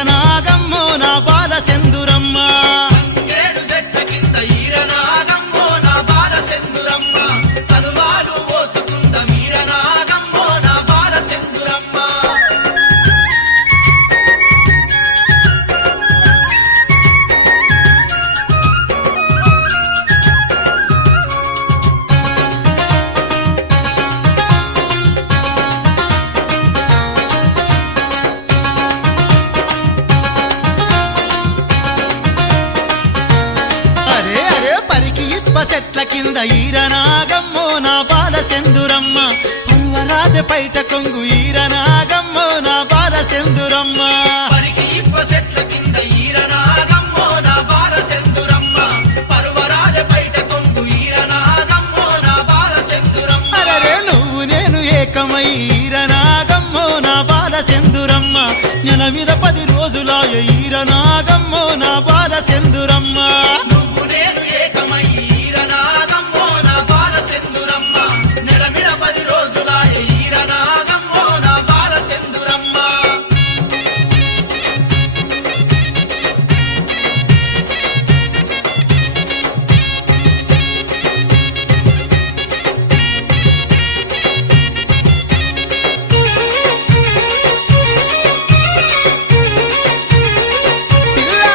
ఈరనాగమ్మో నా బాల సెందురమ్మ తంగేడు చెట్ల కింద ఈరనాగమ్మో నా బాల సెందురమ్మ తలువాలు పోసుకుంద ఈరనాగమ్మో నా బాల సెందురమ్మ అరే అరే పరికి ఇప్ప చెట్ల కింద ఈరనాగమ్మో నా బాల సెందురమ్మ పల్వరాజ పైట కొంగు ఈరనాగమ్మో నా బాల సెందురమ్మ పరికి ఇప్ప చెట్ల కింద ఈరనాగమ్మో నా బాల సెందురమ్మ పరువరాజ బయట కొంగు ఈరనాగమ్మో నా బాల సెందురమ్మ అరే నువ్వు నేను ఏకమై ఈరనాగమ్మో నా బాల సెందురమ్మ నెల మీద 10 రోజులాయ ఈరనాగమ్మో నా బాల సెందురమ్మ నువ్వు నేను ఏకమై ఈరనాగమ్మో నా బాల సెందురమ్మ నెల మీద 10 రోజులాయ ఈరనాగమ్మో నా బాల సెందురమ్మ పిల్లా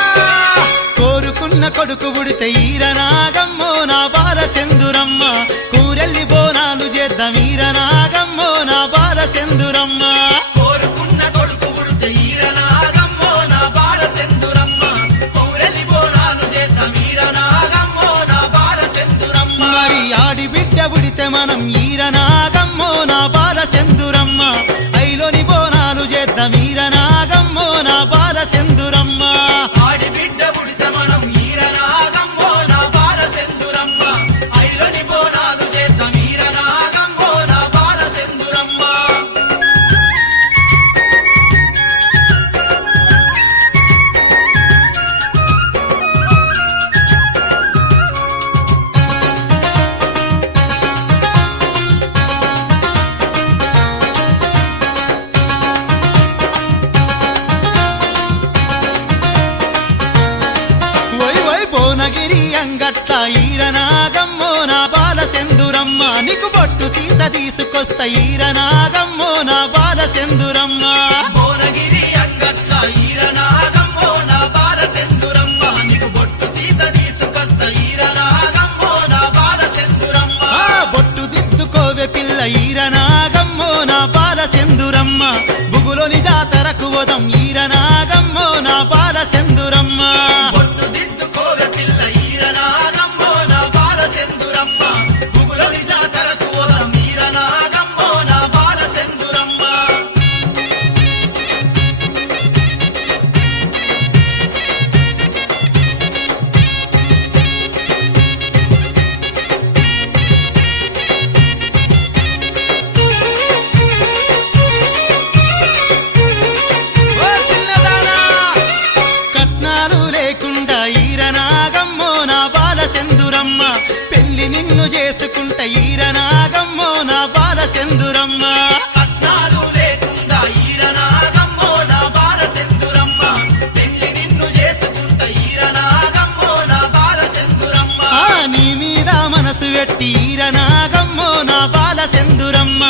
కోరుకున్న కొడుకు పుడితే ఈరనాగమ్మో నా బాల సెందురమ్మ కూరెల్లి బోనాలు చేద్దాం ఈరనాగమ్మో నా బాల సెందురమ్మ కోరుకున్న కొడుకు పుడితే ఈరనాగమ్మో నా బాల సెందురమ్మ కౌరెలి బోనాలు చేద్దాం ఈరనాగమ్మో నా బాల సెందురమ్మ మరి ఆడి బిడ్డ పుడితే మనం ఈరనాగమ్మో నా బాల సెందురమ్మ ఐలోని బోనాలు చేద్దాం ఈరనాగమ్మో నా బాల సెందురమ్మ ఆడి బిడ్డ పుడితే మనం ఈరనాగమ్మో నా బాల సెందురమ్మ ఐలోని బోనాలు చేద్దాం ఈరనాగమ్మో నా బాల సెందురమ్మ వై వై భువనగిరి అంగట్ల ఈరనాగమ్మో నా బాల సెందురమ్మ నీకు బొట్టు సీస తీసుకొస్తా ఈరనాగమ్మో నా బాల సెందురమ్మ భువనగిరి అంగట్ల ఈరనాగమ్మో నా బాల సెందురమ్మ నీకు బొట్టు సీస తీసుకొస్తా ఈరనాగమ్మో నా బాల సెందురమ్మ ఆ బొట్టు దిద్దుకోవే పిల్ల ఈరనాగమ్మో నా బాల సెందురమ్మ బుగులోని జాతరకు వదం ఈరనాగమ్మో నా బాల సెందురమ్మ బొట్టు దిద్దుకోవే పిల్ల ఈరనాగమ్మో నా బాల సెందురమ్మ బుగులోని జాతరకు పోదాం ఈరనాగమ్మో నా బాల సెందురమ్మ ఓ చిన్నదానా కట్నాలు లేకుండా ఈరనాగమ్మో నా బాల సెందురమ్మ పెళ్లి నిన్ను చేసుకుంట ఈరనాగమ్మో నా బాల సెందురమ్మ కట్నాలు లేకుండా ఈరనాగమ్మో నా బాల సెందురమ్మ పెళ్లి నిన్ను చేసుకుంట ఈరనాగమ్మో నా బాల సెందురమ్మ ఆ నీ మీద మనసు పెట్టి ఈరనాగమ్మో నా బాల సెందురమ్మ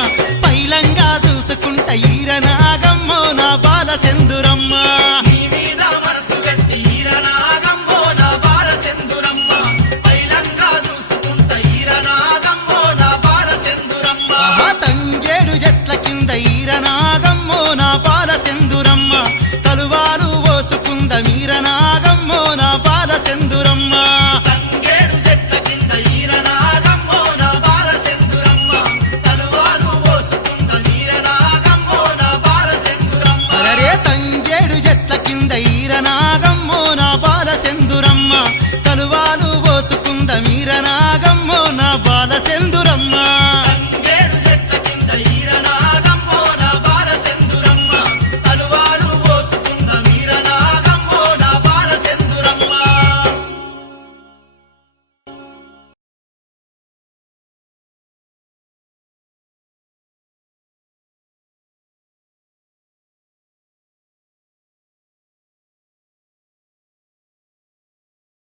పైలంగా చూసుకుంట ఈరనాగమ్మో నా బాల సెందురమ్మ నీ మీద మనసు పెట్టి ఈరనాగమ్మో నా బాల సెందురమ్మ పైలంగా చూసుకుంట ఈరనాగమ్మో నా బాల సెందురమ్మ ఆహా తంగేడు చెట్ల కింద ఈరనాగమ్మో నా బాల సెందురమ్మ తలువాలు పోసుకుంద ఈరనాగమ్మో నా బాల సెందురమ్మ తంగేడు చెట్ల కింద ఈరనాగమ్మో నా బాల సెందురమ్మ తలువాలు పోసుకుంద ఈరనాగమ్మో నా బాల సెందురమ్మ అరే తంగేడు చెట్ల కింద ఈరనాగమ్మో నా బాల సెందురమ్మ తలువాలు పోసుకుంద ఈరనాగమ్మో నా బాల సెందురమ్మ